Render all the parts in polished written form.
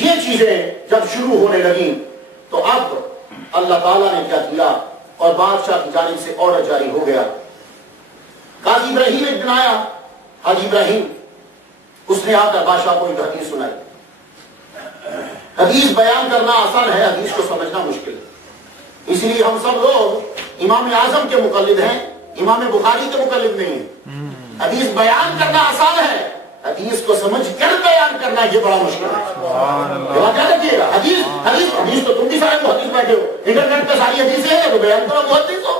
یہ چیزیں جب شروع ہونے لگی تو اب اللہ تعالیٰ نے کیا کیا اور بادشاہ کی جانب سے آرڈر جاری ہو گیا. قاضی ابراہیم ایک دن آیا, حاجی ابراہیم, اس نے آ کر بادشاہ کو ایک حدیث سنائی. حدیث بیان کرنا آسان ہے, حدیث کو سمجھنا مشکل ہے. اس لیے ہم سب لوگ امام اعظم کے مقلد ہیں, امام بخاری کے مقلد نہیں ہیں. حدیث بیان کرنا آسان ہے, حدیث کو سمجھ کر بیان کرنا یہ بڑا مشکل ہے. کیا رکھیے گا حدیث تو تم بھی سارے محدث بیٹھے ہو, انٹرنیٹ پہ ساری حدیثیں ہیں تو بیان کرو محدث ہو,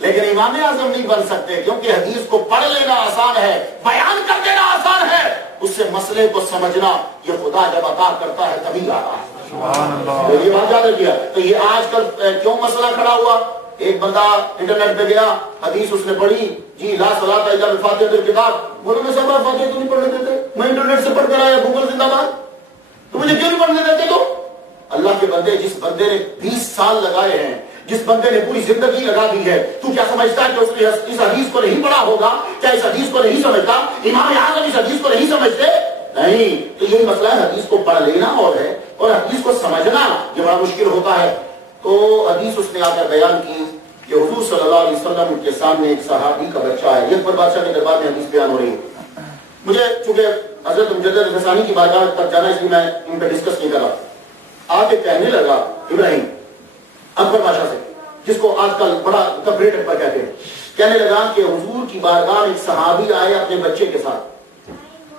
لیکن امام اعظم نہیں بن سکتے, کیونکہ حدیث کو پڑھ لینا آسان ہے, بیان کر دینا آسان ہے, اس سے مسئلے کو سمجھنا یہ خدا جب عطا کرتا ہے تبھی آ رہا ہے. یہ بات یاد رکھیے. تو یہ آج کل کیوں مسئلہ کھڑا ہوا؟ ایک بندہ انٹرنیٹ پہ گیا, حدیث اس نے پڑھی, جی لا صلاۃ الا بفاتحۃ الکتاب, بولو میں صاحب فاتحہ تو نہیں پڑھنے دیتے, میں انٹرنیٹ سے پڑھ کر آیا, گوگل زندہ باد, تو مجھے کیوں نہیں پڑھنے دیتے؟ تو اللہ کے بندے, جس بندے نے 20 سال لگائے ہیں, جس بندے نے پوری زندگی لگا دی ہے, تو کیا سمجھتا ہے کہ اس نے اس حدیث کو نہیں پڑھا ہوگا؟ کیا اس حدیث کو نہیں سمجھتا؟ امام اعظم اس حدیث کو نہیں سمجھتے؟ نہیں. تو یہی مسئلہ ہے, حدیث کو پڑھ لینا اور ہے, اور حدیث کو سمجھنا یہ بڑا مشکل ہوتا ہے. تو حدیث اس نے آ کر بیان کی کہ حضور صلی اللہ علیہ وسلم کے سامنے ایک صحابی کا بچہ ہے. یہ پر بادشاہ کے دربار میں حدیث بیان ہو رہی ہے. مجھے چونکہ حضرت مجدد غسانی کی بارگاہ تک جانا, اس لیے میں ان پہ ڈسکس نہیں کر رہا. آگے کہنے لگا ابراہیم اکبر بادشاہ سے, جس کو آج کل بڑا کبریٹ اکبر کہتے ہیں, کہنے لگا کہ حضور کی بارگاہ میں ایک صحابی آئے اپنے بچے کے ساتھ.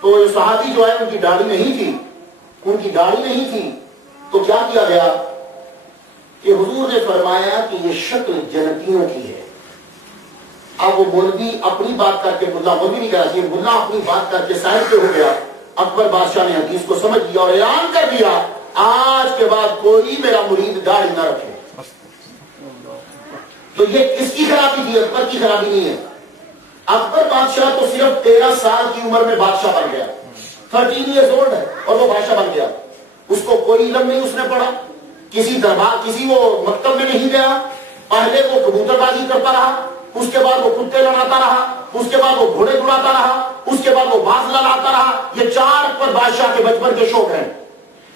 تو یہ صحابی جو ہے ان کی داڑھی نہیں تھی, تو کیا کیا گیا کہ حضور نے فرمایا کہ یہ شکل جنتیوں کی ہے. اب وہ مولوی اپنی بات کر کے, مولوی نہیں کہا, ملا اپنی بات کر کے سائڈ پہ ہو گیا. اکبر بادشاہ نے حدیث کو سمجھ لیا اور اعلان کر دیا, آج کے بعد کوئی میرا مرید داڑھی نہ رکھے. تو یہ کس کی خرابی تھی؟ اکبر کی خرابی نہیں ہے. اکبر بادشاہ تو صرف 13 سال کی عمر میں بادشاہ بن گیا, 13 ایئرز اولڈ ہے, اور وہ بادشاہ بن گیا. اس کو کوئی علم نہیں اس نے پڑھا, کسی دربار, کسی وہ مکتب میں نہیں گیا. پہلے وہ کبوتر بازی کرتا رہا, اس کے بعد وہ کتے لڑاتا رہا, اس کے بعد وہ گھوڑے دوڑاتا رہا, اس کے بعد وہ باز لڑاتا رہا. یہ 4 اکبر بادشاہ کے بچپن کے شوق ہیں.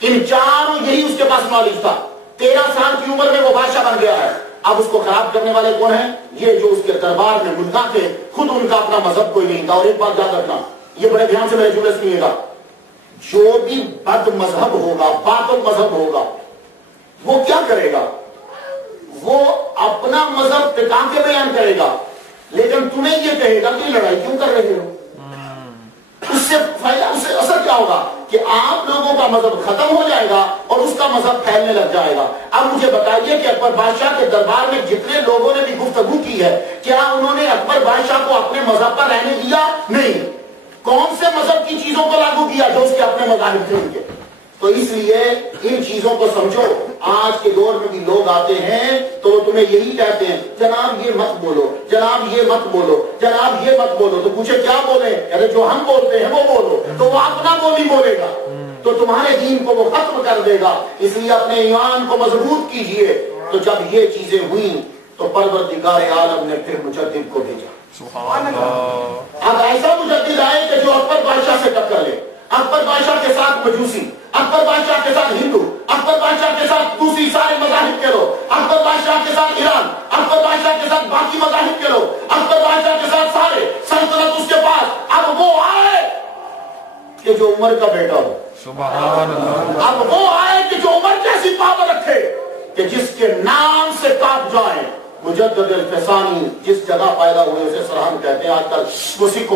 ان چاروں یہی اس کے پاس نالج تھا. 13 سال کی عمر میں وہ بادشاہ بن گیا ہے. اب اس کو خراب کرنے والے کون ہیں؟ یہ جو اس کے دربار میں ملا تھے, خود ان کا اپنا مذہب کوئی نہیں تھا. اور ایک بات یاد رکھنا, یہ بڑے دھیان سے میرے جملے سنیے گا, جو بھی بد مذہب ہوگا, باطل مذہب ہوگا, وہ کیا کرے گا؟ وہ اپنا مذہب ٹکا کے بیان کرے گا, لیکن تمہیں یہ کہے گا کہ لڑائی کیوں کر رہے ہو. اس سے اثر کیا ہوگا کہ آپ لوگوں کا مذہب ختم ہو جائے گا اور اس کا مذہب پھیلنے لگ جائے گا. اب مجھے بتائیے کہ اکبر بادشاہ کے دربار میں جتنے لوگوں نے بھی گفتگو کی ہے, کیا انہوں نے اکبر بادشاہ کو اپنے مذہب پر رہنے دیا؟ نہیں. کون سے مذہب کی چیزوں کو لاگو کیا؟ جو اس کے اپنے مذاہب تھے ان کے. تو اس لیے ان چیزوں کو سمجھو. آج کے دور میں بھی لوگ آتے ہیں تو وہ تمہیں یہی کہتے ہیں, جناب یہ مت بولو, جناب یہ مت بولو, جناب یہ مت بولو. تو پوچھے کیا بولے؟ ارے جو ہم بولتے ہیں وہ بولو. تو وہ اپنا بولی بولے گا, تو تمہارے دین کو وہ ختم کر دے گا. اس لیے اپنے ایمان کو مضبوط کیجئے. تو جب یہ چیزیں ہوئیں تو پروردگار عالم نے پھر مجدد کو بھیجا. اب ایسا مجدد آئے کہ جو اکبر بادشاہ سے ٹکر لے. اکبر بادشاہ کے ساتھ مجوسی, اکبر بادشاہ کے ساتھ ہندو, اکبر بادشاہ کے ساتھ دوسری سارے مذاہب کے لوگ, اکبر بادشاہ کے ساتھ ایران, اکبر بادشاہ کے ساتھ باقی مذاہب کے لوگ, اکبر بادشاہ کے ساتھ سارے سلطنت اس کے پاس. اب وہ آئے کہ جو عمر کا بیٹا ہو, سبحان اللہ. اب وہ آئے کہ جو عمر جیسی پاور رکھے, کہ جس کے نام سے کاپ جائیں. مجدد الفسانی جس جگہ پیدا ہوئے اسے سرہند کہتے ہیں آج کل. وہ سکھوں